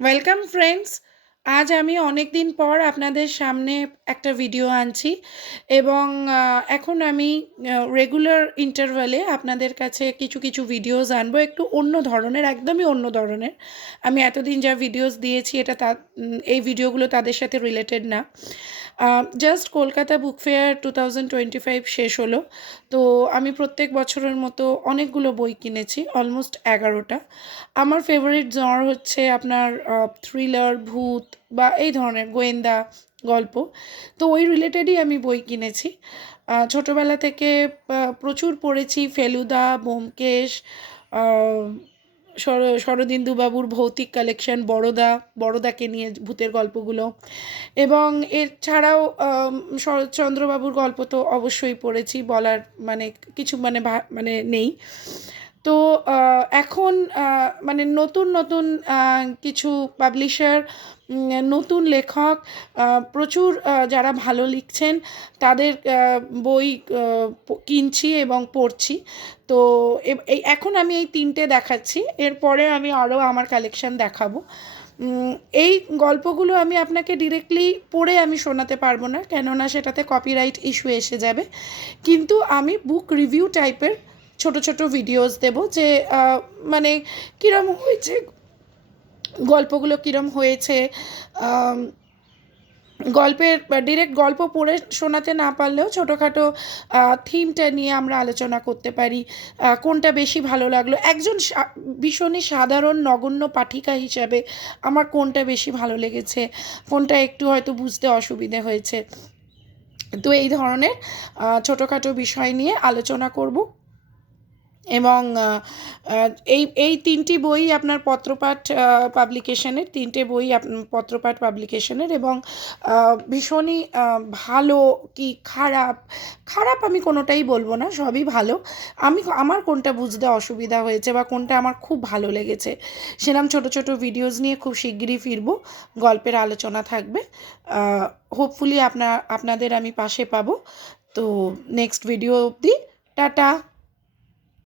Welcome friends. আজ আমি অনেক দিন পর আপনাদের সামনে একটা ভিডিও আনছি এবং এখন আমি রেগুলার ইন্টারভালে আপনাদের কাছে কিছু কিছু ভিডিওস আনবো, একটু অন্য ধরনের, একদমই অন্য ধরনের। আমি এতদিন যা ভিডিওস দিয়েছি এই ভিডিওগুলো তাদের সাথে রিলেটেড না। জাস্ট কলকাতা বুক ফেয়ার 2025 শেষ হলো, তো আমি প্রত্যেক বছরের মতো অনেকগুলো বই কিনেছি, অলমোস্ট 11টা। আমার ফেভারিট জনর হচ্ছে আপনার থ্রিলার, ভূত বা এই ধরনের গোয়েন্দা গল্প। তো ওই রিলেটেডই আমি বই কিনেছি। ছোটোবেলা থেকে প্রচুর পড়েছি ফেলুদা, ব্যোমকেশ, আহ, শরদিন্দুবাবুর ভৌতিক কালেকশন, বড়দাকে নিয়ে ভূতের গল্পগুলো, এবং এছাড়াও শরৎচন্দ্রবাবুর গল্প তো অবশ্যই পড়েছি, বলার মানে কিছু মানে নেই। তো এখন মানে নতুন নতুন কিছু পাবলিশার, নতুন লেখক, প্রচুর যারা ভালো লিখছেন তাদের বই কিনছি এবং পড়ছি। তো এখন আমি এই 3টে দেখাচ্ছি, এরপরে আমি আরও আমার কালেকশান দেখাবো। এই গল্পগুলো আমি আপনাকে ডিরেক্টলি পড়ে আমি শোনাতে পারবো না, কেননা সেটাতে কপিরাইট ইস্যু এসে যাবে। কিন্তু আমি বুক রিভিউ টাইপের ছোট ছোট ভিডিওস দেব, যে মানে কীরম হয়েছে গল্পগুলো, কীরম হয়েছে। গল্পের ডিরেক্ট গল্প পড়ে শোনাতে না পারলেও ছোটোখাটো থিমটা নিয়ে আমরা আলোচনা করতে পারি। কোনটা বেশি ভালো লাগলো, একজন ভীষণই সাধারণ নগণ্য পাঠিকা হিসাবে আমার কোনটা বেশি ভালো লেগেছে, কোনটা একটু হয়তো বুঝতে অসুবিধে হয়েছে। তো এই ধরনের ছোটোখাটো বিষয় নিয়ে আলোচনা করব। এবং এই 3টি বই আপনার পত্রপাঠ পাবলিকেশনের, 3টে বই পত্রপাঠ পাবলিকেশনের, এবং ভীষণই ভালো কি খারাপ, খারাপ আমি কোনোটাই বলবো না, সবই ভালো। আমার কোনটা বুঝতে অসুবিধা হয়েছে বা কোনটা আমার খুব ভালো লেগেছে, সেরকম ছোট ছোট ভিডিওস নিয়ে খুব শিগগিরই ফিরবো। গল্পের আলোচনা থাকবে, হোপফুলি আপনাদের আমি পাশে পাবো। তো নেক্সট ভিডিও অবধি টাটা।